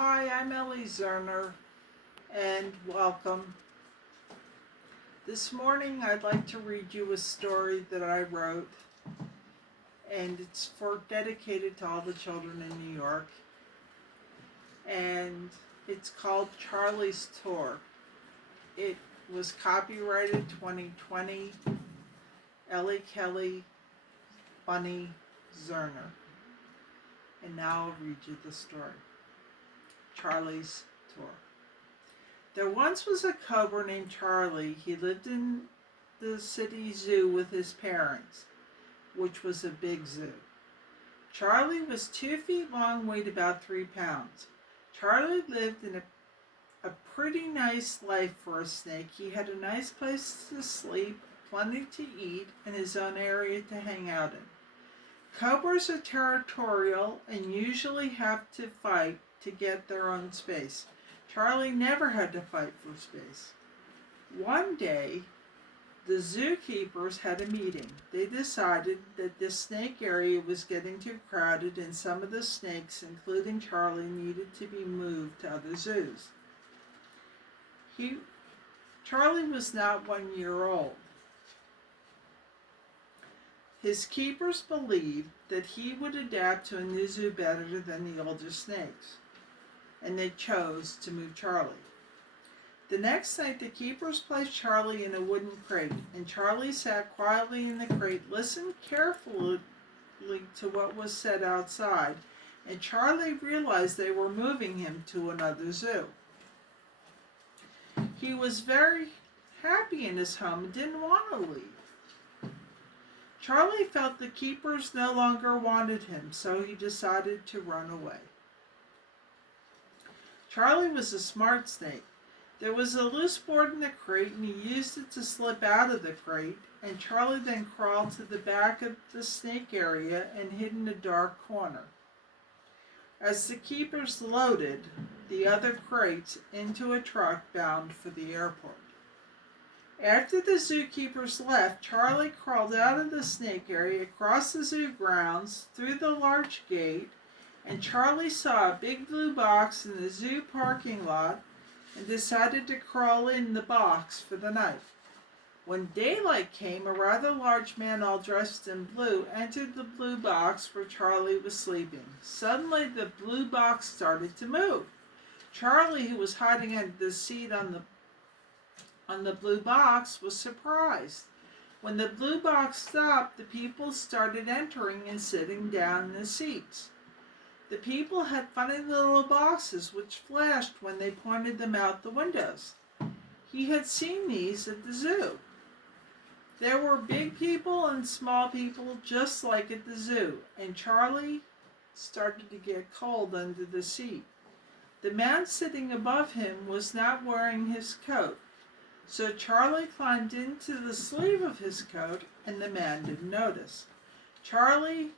Hi, I'm Ellie and welcome. This morning I'd like to read you a story that I wrote, and it's dedicated to all the children in New York, and it's called Charlie's Tour. It was copyrighted 2020, Ellie Kelly, Bunny Zerner. And now I'll read you the story. Charlie's Tour. There once was a cobra named Charlie. He lived in the city zoo with his parents, which was a big zoo. Charlie was 2 feet long, weighed about 3 pounds. Charlie lived in a pretty nice life for a snake. He had a nice place to sleep, plenty to eat, and his own area to hang out in. Cobras are territorial and usually have to fight to get their own space. Charlie never had to fight for space. One day, the zookeepers had a meeting. They decided that the snake area was getting too crowded and some of the snakes, including Charlie, needed to be moved to other zoos. Charlie was not 1 year old. His keepers believed that he would adapt to a new zoo better than the older snakes, and they chose to move Charlie. The next night, the keepers placed Charlie in a wooden crate, and Charlie sat quietly in the crate, listened carefully to what was said outside, and Charlie realized they were moving him to another zoo. He was very happy in his home and didn't want to leave. Charlie felt the keepers no longer wanted him, so he decided to run away. Charlie was a smart snake. There was a loose board in the crate, and he used it to slip out of the crate, and Charlie then crawled to the back of the snake area and hid in a dark corner. As the keepers loaded the other crates into a truck bound for the airport. After the zookeepers left, Charlie crawled out of the snake area, across the zoo grounds, through the large gate, and Charlie saw a big blue box in the zoo parking lot and decided to crawl in the box for the night. When daylight came, a rather large man all dressed in blue entered the blue box where Charlie was sleeping. Suddenly, the blue box started to move. Charlie, who was hiding under the seat on the blue box, was surprised. When the blue box stopped, the people started entering and sitting down in the seats. The people had funny little boxes which flashed when they pointed them out the windows. He had seen these at the zoo. There were big people and small people just like at the zoo, and Charlie started to get cold under the seat. The man sitting above him was not wearing his coat. So Charlie climbed into the sleeve of his coat, and the man didn't notice. Charlie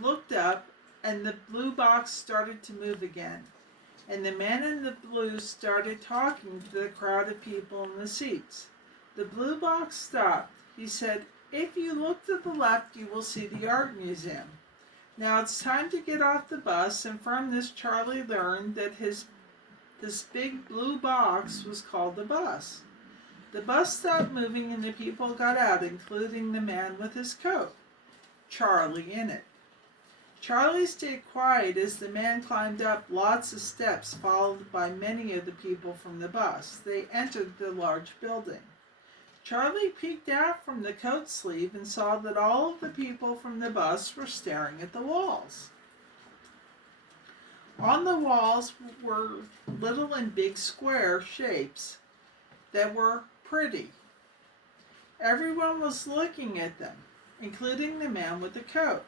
looked up, and the blue box started to move again. And the man in the blue started talking to the crowd of people in the seats. The blue box stopped. He said, "If you look to the left, you will see the art museum. Now it's time to get off the bus," and from this Charlie learned that this big blue box was called the bus. The bus stopped moving and the people got out, including the man with his coat, Charlie in it. Charlie stayed quiet as the man climbed up lots of steps, followed by many of the people from the bus. They entered the large building. Charlie peeked out from the coat sleeve and saw that all of the people from the bus were staring at the walls. On the walls were little and big square shapes that were pretty. Everyone was looking at them, including the man with the coat.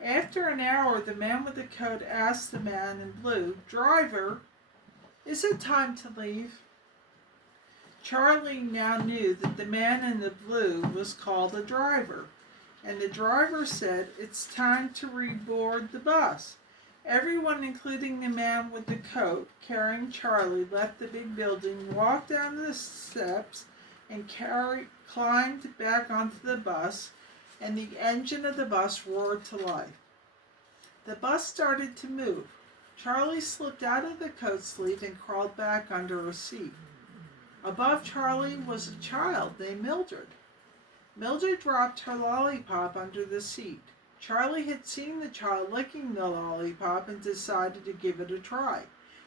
After an hour, the man with the coat asked the man in blue, "Driver, is it time to leave?" Charlie now knew that the man in the blue was called a driver, and the driver said, "It's time to reboard the bus." Everyone, including the man with the coat carrying Charlie, left the big building, walked down the steps, and climbed back onto the bus, and the engine of the bus roared to life. The bus started to move. Charlie slipped out of the coat sleeve and crawled back under a seat. Above Charlie was a child named Mildred. Mildred dropped her lollipop under the seat. Charlie had seen the child licking the lollipop and decided to give it a try,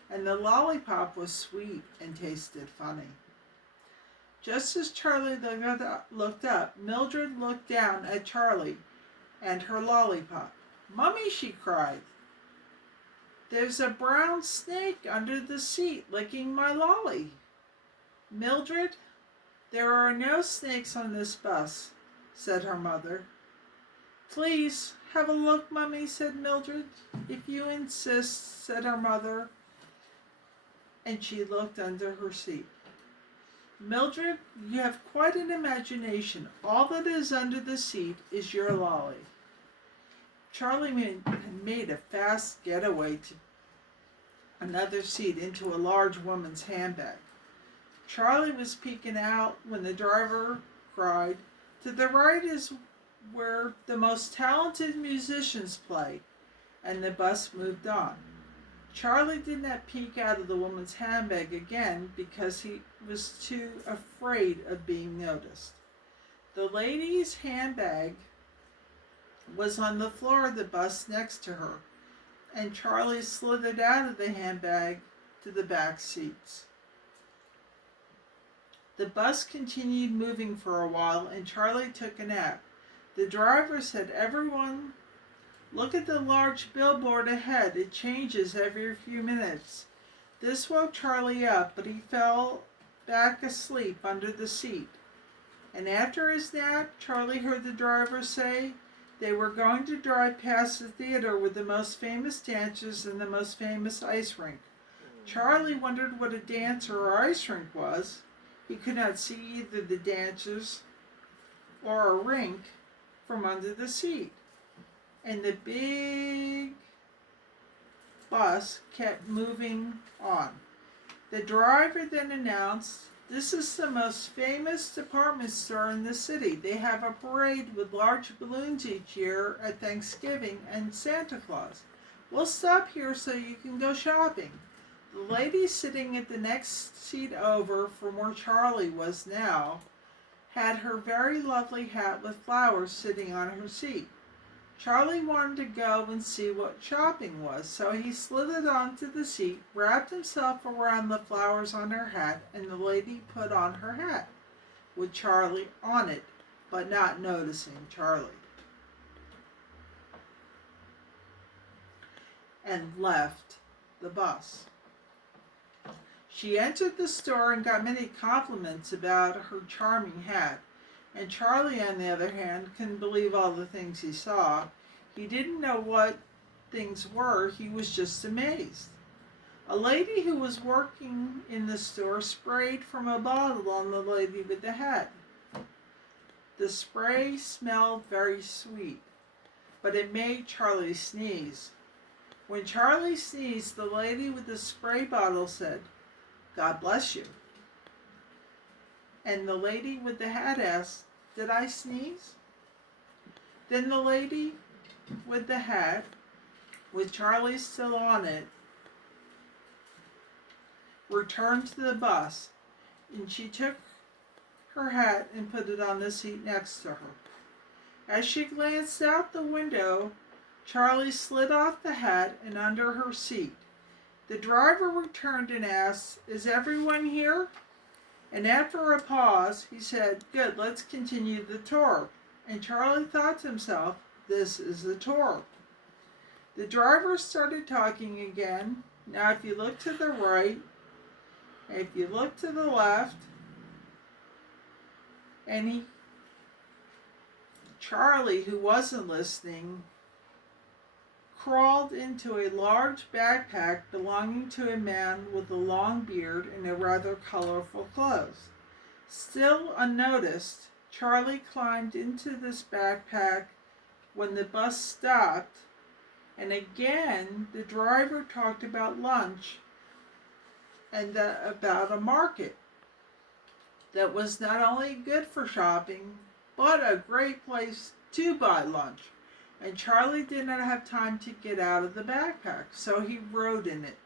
and the lollipop was sweet and tasted funny. Just as Charlie looked up, Mildred looked down at Charlie and her lollipop. "Mummy," she cried, "there's a brown snake under the seat licking my lolly." "Mildred, there are no snakes on this bus," said her mother. "Please, have a look, Mummy," said Mildred. "If you insist," said her mother, and she looked under her seat. "Mildred, you have quite an imagination. All that is under the seat is your lolly." Charlie had made a fast getaway to another seat into a large woman's handbag. Charlie was peeking out when the driver cried, "To the right is where the most talented musicians play," and the bus moved on. Charlie did not peek out of the woman's handbag again because he was too afraid of being noticed. The lady's handbag was on the floor of the bus next to her, and Charlie slithered out of the handbag to the back seats. The bus continued moving for a while, and Charlie took a nap. The driver said, "Everyone, look at the large billboard ahead. It changes every few minutes." This woke Charlie up, but he fell back asleep under the seat. And after his nap, Charlie heard the driver say they were going to drive past the theater with the most famous dancers and the most famous ice rink. Charlie wondered what a dancer or ice rink was. He could not see either the dancers or a rink from under the seat. And the big bus kept moving on. The driver then announced, "This is the most famous department store in the city. They have a parade with large balloons each year at Thanksgiving and Santa Claus. We'll stop here so you can go shopping." The lady sitting at the next seat over from where Charlie was now had her very lovely hat with flowers sitting on her seat. Charlie wanted to go and see what shopping was, so he slithered onto the seat, wrapped himself around the flowers on her hat, and the lady put on her hat, with Charlie on it, but not noticing Charlie, and left the bus. She entered the store and got many compliments about her charming hat, and Charlie, on the other hand, couldn't believe all the things he saw. He didn't know what things were, he was just amazed. A lady who was working in the store sprayed from a bottle on the lady with the hat. The spray smelled very sweet, but it made Charlie sneeze. When Charlie sneezed, the lady with the spray bottle said, "God bless you." And the lady with the hat asked, "Did I sneeze?" Then the lady with the hat, with Charlie still on it, returned to the bus, and she took her hat and put it on the seat next to her. As she glanced out the window, Charlie slid off the hat and under her seat. The driver returned and asked, "Is everyone here?" And after a pause, he said, "Good, let's continue the tour." And Charlie thought to himself, this is the tour. The driver started talking again. "Now if you look to the right, if you look to the left," and Charlie, who wasn't listening, crawled into a large backpack belonging to a man with a long beard and a rather colorful clothes. Still unnoticed, Charlie climbed into this backpack when the bus stopped, and again the driver talked about lunch and about a market. that was not only good for shopping, but a great place to buy lunch. And Charlie did not have time to get out of the backpack, so he rode in it,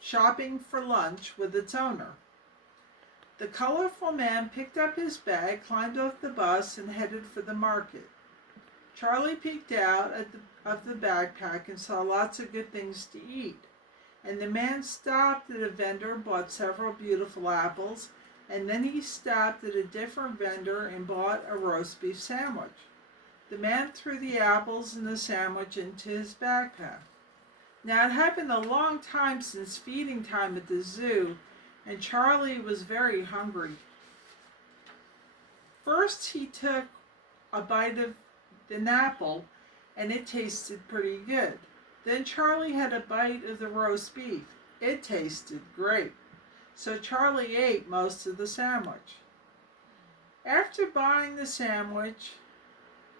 shopping for lunch with its owner. The colorful man picked up his bag, climbed off the bus, and headed for the market. Charlie peeked out of the backpack and saw lots of good things to eat. And the man stopped at a vendor and bought several beautiful apples, and then he stopped at a different vendor and bought a roast beef sandwich. The man threw the apples and the sandwich into his backpack. Now, it had been a long time since feeding time at the zoo, and Charlie was very hungry. First, he took a bite of an apple, and it tasted pretty good. Then Charlie had a bite of the roast beef. It tasted great. So Charlie ate most of the sandwich. After buying the sandwich,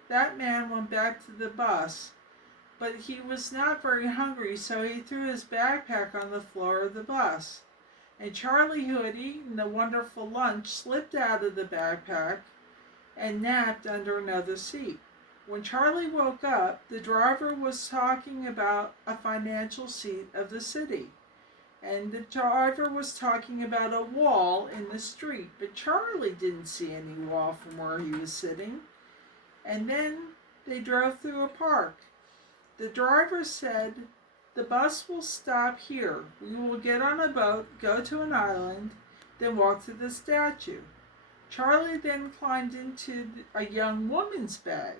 that man went back to the bus, but he was not very hungry, so he threw his backpack on the floor of the bus. And Charlie, who had eaten the wonderful lunch, slipped out of the backpack and napped under another seat. When Charlie woke up, the driver was talking about a financial seat of the city. And the driver was talking about a wall in the street, but Charlie didn't see any wall from where he was sitting. And then they drove through a park. The driver said, "The bus will stop here. We will get on a boat, go to an island, then walk to the statue." Charlie then climbed into a young woman's bag.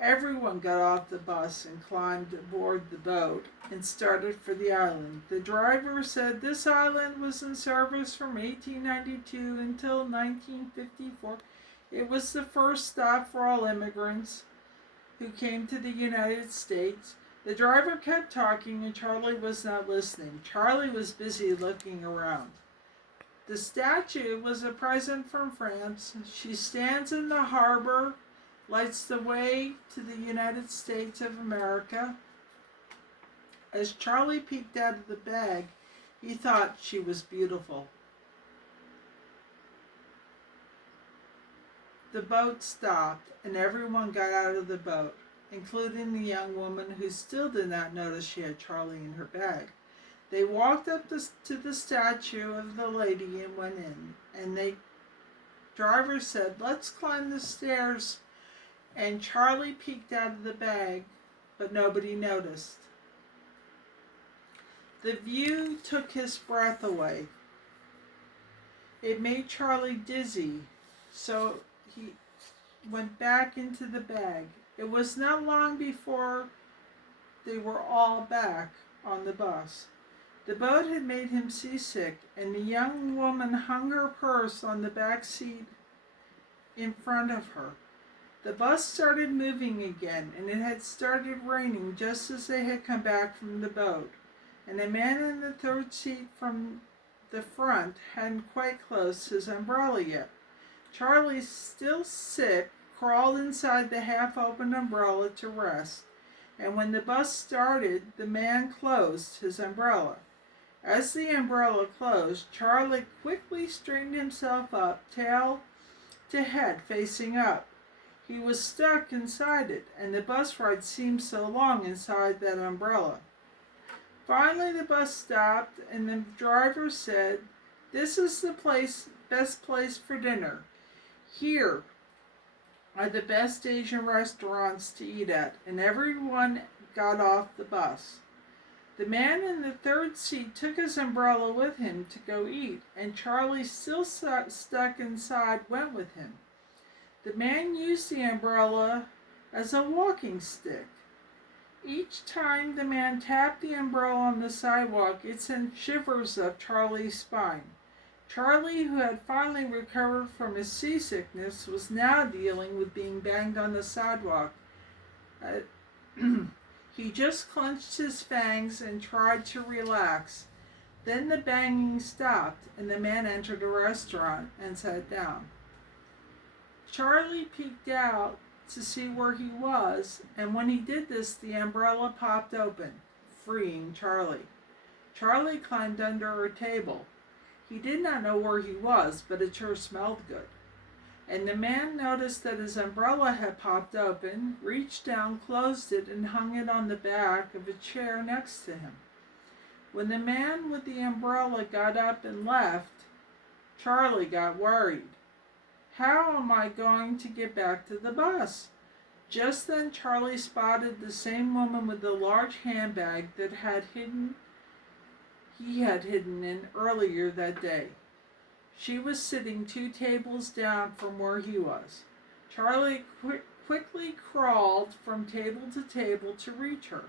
Everyone got off the bus and climbed aboard the boat and started for the island. The driver said this island was in service from 1892 until 1954. It was the first stop for all immigrants who came to the United States. The driver kept talking and Charlie was not listening. Charlie was busy looking around. The statue was a present from France. She stands in the harbor, lights the way to the United States of America. As Charlie peeked out of the bag, he thought she was beautiful. The boat stopped, and everyone got out of the boat, including the young woman who still did not notice she had Charlie in her bag. They walked up to the statue of the lady and went in, and the driver said, "Let's climb the stairs." And Charlie peeked out of the bag, but nobody noticed. The view took his breath away. It made Charlie dizzy, so he went back into the bag. It was not long before they were all back on the bus. The boat had made him seasick, and the young woman hung her purse on the back seat in front of her. The bus started moving again, and it had started raining just as they had come back from the boat. And the man in the third seat from the front hadn't quite closed his umbrella yet. Charlie, still sick, crawled inside the half-opened umbrella to rest, and when the bus started, the man closed his umbrella. As the umbrella closed, Charlie quickly straightened himself up, tail to head, facing up. He was stuck inside it, and the bus ride seemed so long inside that umbrella. Finally, the bus stopped, and the driver said, "This is the best place for dinner. Here are the best Asian restaurants to eat at," and everyone got off the bus. The man in the third seat took his umbrella with him to go eat, and Charlie, still stuck inside, went with him. The man used the umbrella as a walking stick. Each time the man tapped the umbrella on the sidewalk, it sent shivers up Charlie's spine. Charlie, who had finally recovered from his seasickness, was now dealing with being banged on the sidewalk. He just clenched his fangs and tried to relax. Then the banging stopped, and the man entered a restaurant and sat down. Charlie peeked out to see where he was, and when he did this, the umbrella popped open, freeing Charlie. Charlie climbed under a table. He did not know where he was, but it sure smelled good. And the man noticed that his umbrella had popped open, reached down, closed it, and hung it on the back of a chair next to him. When the man with the umbrella got up and left, Charlie got worried. How am I going to get back to the bus? Just then Charlie spotted the same woman with the large handbag that he had hidden in earlier that day. She was sitting 2 tables down from where he was. Charlie quickly crawled from table to table to reach her.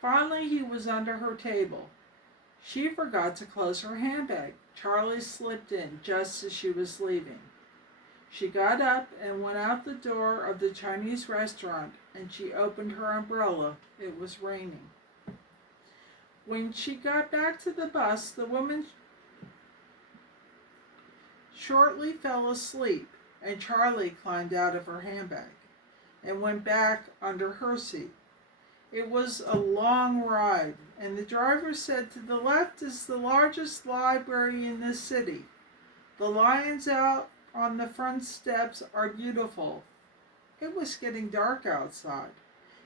Finally, he was under her table. She forgot to close her handbag. Charlie slipped in just as she was leaving. She got up and went out the door of the Chinese restaurant, and she opened her umbrella. It was raining. When she got back to the bus, the woman shortly fell asleep, and Charlie climbed out of her handbag and went back under her seat. It was a long ride, and the driver said, "To the left is the largest library in this city. The lions out on the front steps are beautiful." It was getting dark outside,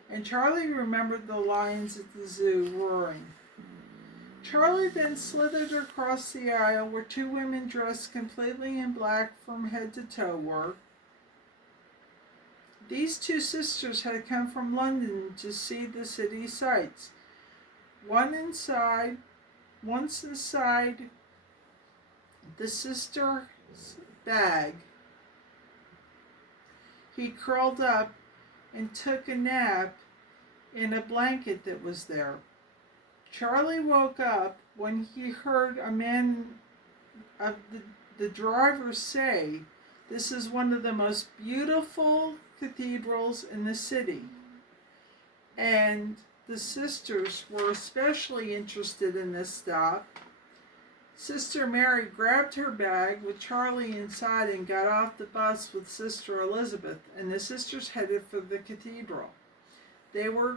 and Charlie remembered the lions at the zoo roaring. Charlie then slithered across the aisle where 2 women dressed completely in black from head to toe were. These 2 sisters had come from London to see the city sights. Once inside the sister's bag, he curled up and took a nap in a blanket that was there. Charlie woke up when he heard a man of the driver say, "This is one of the most beautiful cathedrals in the city." And the sisters were especially interested in this stop. Sister Mary grabbed her bag with Charlie inside and got off the bus with Sister Elizabeth, and the sisters headed for the cathedral. They were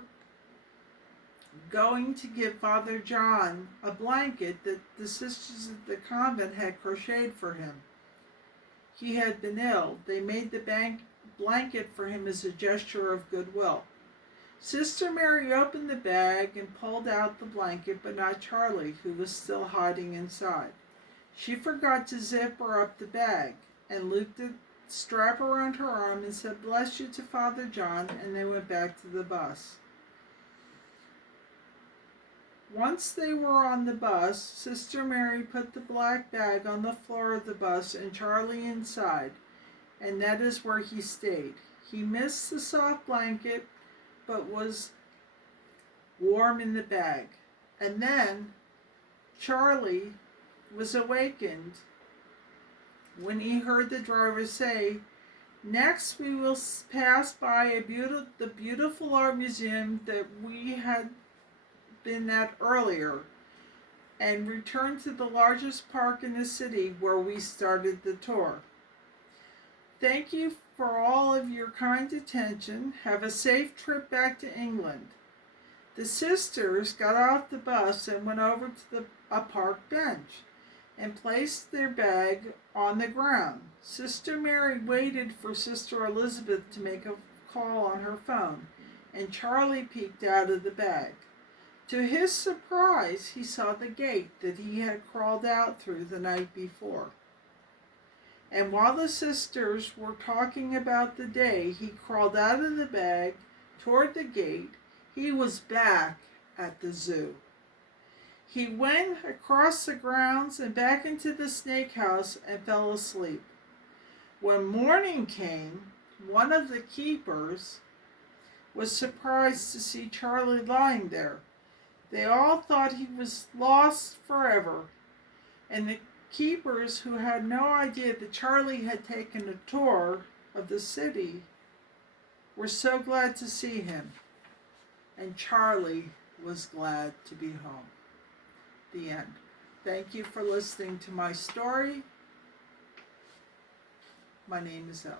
going to give Father John a blanket that the sisters at the convent had crocheted for him. He had been ill. They made the blanket for him as a gesture of goodwill. Sister Mary opened the bag and pulled out the blanket, but not Charlie, who was still hiding inside. She forgot to zip up the bag and looped the strap around her arm and said, "Bless you" to Father John, and they went back to the bus. Once they were on the bus, Sister Mary put the black bag on the floor of the bus and Charlie inside, and that is where he stayed. He missed the soft blanket, but was warm in the bag. And then Charlie was awakened when he heard the driver say, "Next we will pass by the beautiful art museum that we had been at earlier, and return to the largest park in the city where we started the tour. Thank you for all of your kind attention. Have a safe trip back to England." The sisters got off the bus and went over to a park bench and placed their bag on the ground. Sister Mary waited for Sister Elizabeth to make a call on her phone, and Charlie peeked out of the bag. To his surprise, he saw the gate that he had crawled out through the night before. And while the sisters were talking about the day, he crawled out of the bag toward the gate. He was back at the zoo. He went across the grounds and back into the snake house and fell asleep. When morning came, one of the keepers was surprised to see Charlie lying there. They all thought he was lost forever, and the keepers, who had no idea that Charlie had taken a tour of the city, were so glad to see him. And Charlie was glad to be home. The end. Thank you for listening to my story. My name is Ellie.